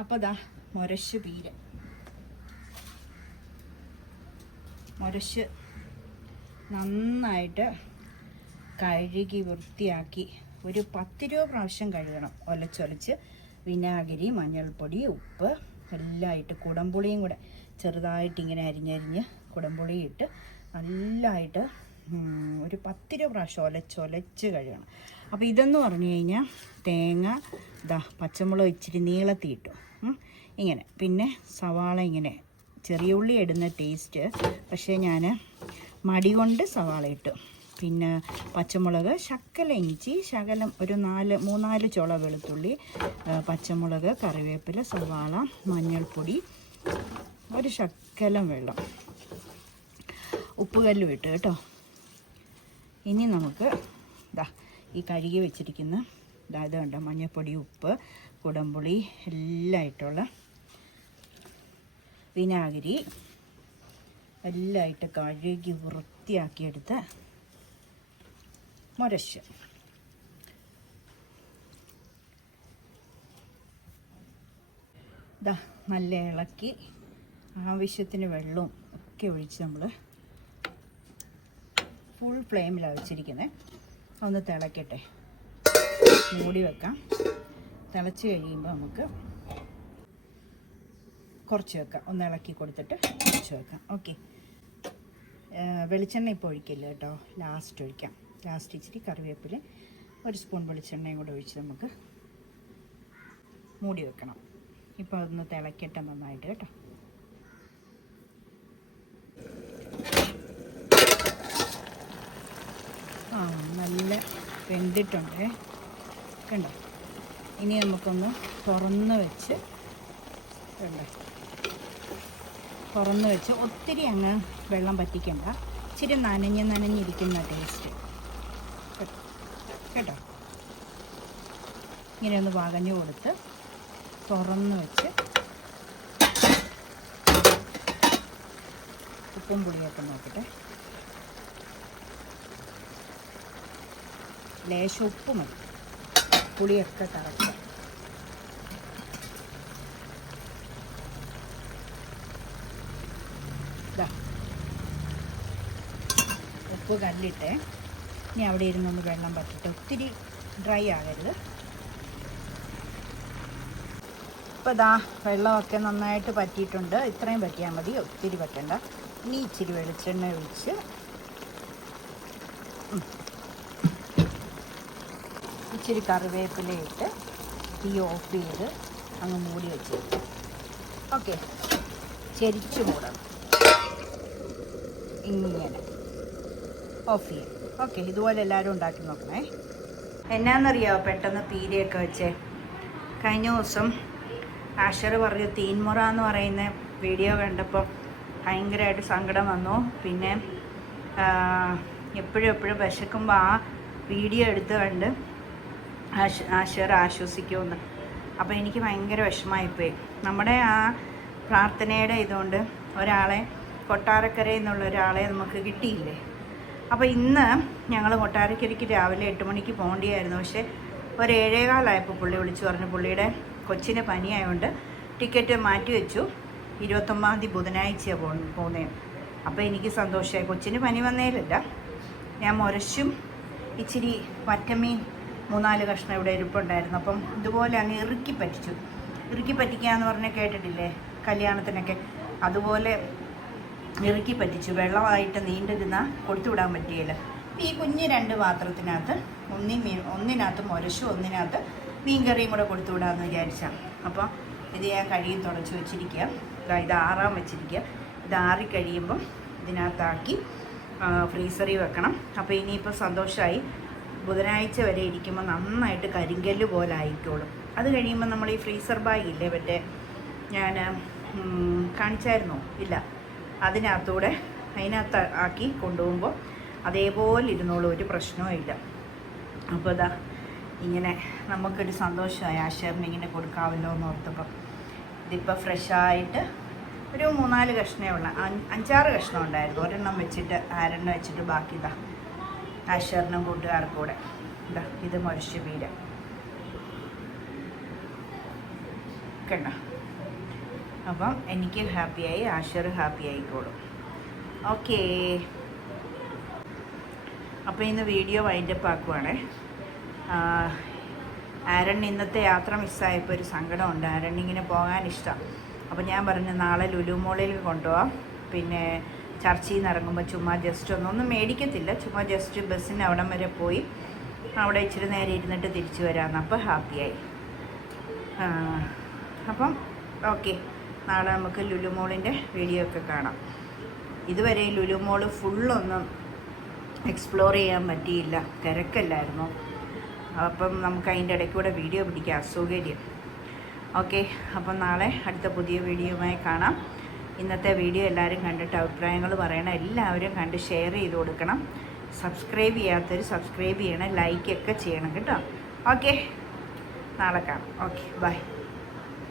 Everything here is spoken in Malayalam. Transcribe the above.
അപ്പോൾ ദാ മുരശ് പീര, മുരശ് നന്നായിട്ട് കഴുകി വൃത്തിയാക്കി ഒരു 10-20 പ്രാവശ്യം കഴുകണം. ഒലച്ചൊലച്ച് വിനാഗിരി, മഞ്ഞൾപ്പൊടി, ഉപ്പ് എല്ലാം ഇട്ട് കുടംപുളിയും കൂടെ ചെറുതായിട്ട് ഇങ്ങനെ അരിഞ്ഞരിഞ്ഞ് കുടംപുളി ഇട്ട് നല്ലതായിട്ട് ഒരു 10-20 പ്രാവശ്യം ഒലച്ചൊലച്ച് കഴുകണം. അപ്പോൾ ഇതെന്ന് പറഞ്ഞു കഴിഞ്ഞാൽ തേങ്ങ, പച്ചമുളക് ഇച്ചിരി നീളത്തിയിട്ടു ഇങ്ങനെ, പിന്നെ സവാള ഇങ്ങനെ, ചെറിയ ഉള്ളി ഇടുന്ന ടേസ്റ്റ്, പക്ഷേ ഞാൻ മടി കൊണ്ട് സവാള ഇട്ടു. പിന്നെ പച്ചമുളക്, ശകല ഇഞ്ചി, ശകലം ഒരു 3-4 ചുള വെളുത്തുള്ളി, പച്ചമുളക്, കറിവേപ്പില, സവാള, മഞ്ഞൾപ്പൊടി, ഒരു ശകലം വെള്ളം, ഉപ്പുകല്ലും ഇട്ട് കേട്ടോ. ഇനി നമുക്ക് ഈ കഴുകി വെച്ചിരിക്കുന്ന ഇത് കണ്ടോ, മഞ്ഞൾപ്പൊടി, ഉപ്പ്, കുടംപുളി എല്ലാം ഇട്ടുള്ള വിനാഗിരി എല്ലാം ഇട്ട് കഴുകി വൃത്തിയാക്കിയെടുത്ത് മുരശ് നല്ല ഇളക്കി ആവശ്യത്തിന് വെള്ളവും ഒക്കെ ഒഴിച്ച് നമ്മൾ ഫുൾ ഫ്ലെയിമിലാണ് വെച്ചിരിക്കുന്നത്. ഒന്ന് തിളക്കട്ടെ, മൂടി വെക്കാം. തിളച്ച് കഴിയുമ്പോൾ നമുക്ക് കുറച്ച് വെക്കാം, ഒന്ന് ഇളക്കി കൊടുത്തിട്ട് കുറച്ച് വെക്കാം. ഓക്കെ, വെളിച്ചെണ്ണ ഇപ്പോൾ ഒഴിക്കില്ല കേട്ടോ, ലാസ്റ്റ് ഒഴിക്കാം. ലാസ്റ്റ് ഇച്ചിരി കറിവേപ്പില, 1 സ്പൂൺ വെളിച്ചെണ്ണയും കൂടെ ഒഴിച്ച് നമുക്ക് മൂടി വെക്കണം. ഇപ്പോൾ അതൊന്ന് തിളക്കട്ടെ നന്നായിട്ട് കേട്ടോ. നല്ല വെന്തിട്ടുണ്ട് കണ്ടോ. ഇനി നമുക്കൊന്ന് തുറന്ന് വെച്ച് തുറന്ന് വെച്ച് ഒത്തിരി അങ്ങ് വെള്ളം പറ്റിക്കണ്ട, ഇച്ചിരി നനഞ്ഞിരിക്കുന്ന ടേസ്റ്റ് കേട്ടോ. ഇങ്ങനെ ഒന്ന് വകഞ്ഞു കൊടുത്ത് തുറന്ന് വെച്ച് ഉപ്പും പുളിയൊക്കെ നോക്കട്ടെ. ലേശം ഉപ്പ് മതി, പുളിയൊക്കെ കറക്റ്റ്. ഉപ്പ് കല്ലിട്ടേ. ഇനി അവിടെ ഇരുന്നൊന്ന് വെള്ളം പറ്റിട്ട്, ഒത്തിരി ഡ്രൈ ആകരുത്. ഇപ്പോൾ വെള്ളമൊക്കെ നന്നായിട്ട് പറ്റിയിട്ടുണ്ട്. ഇത്രയും പറ്റിയാൽ മതി, ഒത്തിരി പറ്റണ്ട. ഇനി ഇച്ചിരി വെളിച്ചെണ്ണ ഒഴിച്ച് ഇച്ചിരി കറിവേപ്പിലയിട്ട് തീ ഓഫ് ചെയ്ത് അങ്ങ് മൂടി വെച്ച്. ഓക്കെ, ചെരിച്ച് മൂടണം, ഇങ്ങനെ ഓഫ് ചെയ്യും. ഓക്കെ, ഇതുപോലെ എല്ലാവരും ഉണ്ടാക്കി നോക്കണേ. എന്നാന്നറിയാമോ പെട്ടെന്ന് പീരയൊക്കെ വെച്ചേ? കഴിഞ്ഞ ദിവസം ആഷർ പറഞ്ഞു തീൻമുറ എന്ന് പറയുന്ന വീഡിയോ കണ്ടപ്പോൾ ഭയങ്കരമായിട്ട് സങ്കടം വന്നു. പിന്നെ എപ്പോഴും വിശക്കുമ്പോൾ ആ വീഡിയോ എടുത്ത് കണ്ട് ആഷർ ആശ്വസിക്കുമെന്ന്. അപ്പോൾ എനിക്ക് ഭയങ്കര വിഷമമായിപ്പോയി. നമ്മുടെ ആ പ്രാർത്ഥനയുടെ ഇതുകൊണ്ട് ഒരാളെ, കൊട്ടാരക്കരയിൽ നിന്നുള്ള ഒരാളെ നമുക്ക് കിട്ടിയില്ലേ. അപ്പോൾ ഇന്ന് ഞങ്ങൾ കൊട്ടാരക്കരയ്ക്ക് രാവിലെ 8 മണിക്ക് പോകേണ്ടിയായിരുന്നു. പക്ഷേ ഒരു 7:15 പുള്ളി വിളിച്ചു പറഞ്ഞു പുള്ളിയുടെ കൊച്ചിന് പനിയായതുകൊണ്ട് ടിക്കറ്റ് മാറ്റി വെച്ചു, 29-ാം തീയതി ബുധനാഴ്ചയാണ് പോകുന്നത്. അപ്പോൾ എനിക്ക് സന്തോഷമായി. കൊച്ചിന് പനി വന്നേലല്ല, ഞാൻ മുരശും ഇച്ചിരി വറ്റമീൻ 3-4 കഷ്ണം ഇവിടെ ഇരിപ്പുണ്ടായിരുന്നു. അപ്പം ഇതുപോലെ അങ്ങ് ഇറുക്കി പറ്റിക്കുക എന്ന് പറഞ്ഞാൽ കേട്ടിട്ടില്ലേ കല്യാണത്തിനൊക്കെ? അതുപോലെ ഇറുക്കി പറ്റിച്ചു. വെള്ളമായിട്ട് നീണ്ടിരുന്ന കൊടുത്തുവിടാൻ പറ്റിയില്ല. ഈ കുഞ്ഞ് 2 പാത്രത്തിനകത്ത് ഒന്നിനകത്ത് മുരശും ഒന്നിനകത്ത് മീൻകറിയും കൂടെ കൊടുത്തുവിടാമെന്ന് വിചാരിച്ചാൽ. അപ്പോൾ ഇത് ഞാൻ കഴുകി തുടച്ച് വെച്ചിരിക്കുക. ഇത് ആറാൻ വെച്ചിരിക്കുക. ഇത് ആറിക്കഴിയുമ്പം ഇതിനകത്താക്കി ഫ്രീസറിൽ വെക്കണം. അപ്പോൾ ഇനിയിപ്പോൾ സന്തോഷമായി. ബുധനാഴ്ച വരെ ഇരിക്കുമ്പോൾ നന്നായിട്ട് കരിങ്കല്ല് പോലെ ആയിക്കോളും. അത് കഴിയുമ്പോൾ നമ്മൾ ഈ ഫ്രീസർ ബാഗില്ലേ, മറ്റേ ഞാൻ കാണിച്ചായിരുന്നോ? ഇല്ല, അതിനകത്തൂടെ അതിനകത്ത് ആക്കി കൊണ്ടുപോകുമ്പോൾ അതേപോലെ ഇരുന്നോളൂ, ഒരു പ്രശ്നവും ഇല്ല. അപ്പോൾ ഇങ്ങനെ നമുക്കൊരു സന്തോഷമായി. ആശാറിന് ഇങ്ങനെ കൊടുക്കാമല്ലോ എന്ന് ഓർത്തപ്പോൾ ഇതിപ്പോൾ ഫ്രഷായിട്ട് ഒരു 3-4 കഷ്ണമേ ഉള്ള, 5-6 കഷ്ണം ഉണ്ടായിരുന്നു. ഒരെണ്ണം വെച്ചിട്ട് ആരെണ്ണം വെച്ചിട്ട് ബാക്കി ആശാറിനും കൂട്ടുകാർക്കും കൂടെ. ഇത് മുരശ് പീര കണ്ട. അപ്പം എനിക്ക് ഹാപ്പിയായി, ആഷർ ഹാപ്പി ആയിക്കോളും. ഓക്കേ, അപ്പോൾ ഇന്ന് വീഡിയോ വൈൻഡപ്പ് ആക്കുവാണേ. ആരൺ ഇന്നത്തെ യാത്ര മിസ്സായപ്പോൾ ഒരു സങ്കടമുണ്ട്. ആരണ്ണിങ്ങനെ പോകാൻ ഇഷ്ടം. അപ്പോൾ ഞാൻ പറഞ്ഞു നാളെ ലുലു മോളിൽ കൊണ്ടുപോകാം. പിന്നെ ചർച്ചയിൽ നിന്ന് ഇറങ്ങുമ്പോൾ ചുമ്മാ ജസ്റ്റ് ഒന്നും മേടിക്കത്തില്ല, ചുമ്മാ ജസ്റ്റ് ബസ്സിന് അവിടം വരെ പോയി അവിടെ ഇച്ചിരി നേരം ഇരുന്നിട്ട് തിരിച്ചു വരാമെന്ന്. അപ്പോൾ ഹാപ്പിയായി. അപ്പം ഓക്കെ, നാളെ നമുക്ക് ലുലു മോളിൻ്റെ വീഡിയോ ഒക്കെ കാണാം. ഇതുവരെ ലുലു മോള് ഫുള്ളൊന്നും എക്സ്പ്ലോർ ചെയ്യാൻ പറ്റിയില്ല, തിരക്കല്ലായിരുന്നു. അപ്പം നമുക്ക് അതിൻ്റെ ഇടയ്ക്ക് കൂടെ വീഡിയോ പിടിക്കാം, അസൗകര്യം. ഓക്കെ, അപ്പം നാളെ അടുത്ത പുതിയ വീഡിയോയുമായി കാണാം. ഇന്നത്തെ വീഡിയോ എല്ലാവരും കണ്ടിട്ട് അഭിപ്രായങ്ങൾ പറയണം. എല്ലാവരും കണ്ട് ഷെയർ ചെയ്ത് കൊടുക്കണം. സബ്സ്ക്രൈബ് ചെയ്യാത്തവർ സബ്സ്ക്രൈബ് ചെയ്യണം, ലൈക്കൊക്കെ ചെയ്യണം കേട്ടോ. ഓക്കെ, നാളെ കാണാം. Okay, by.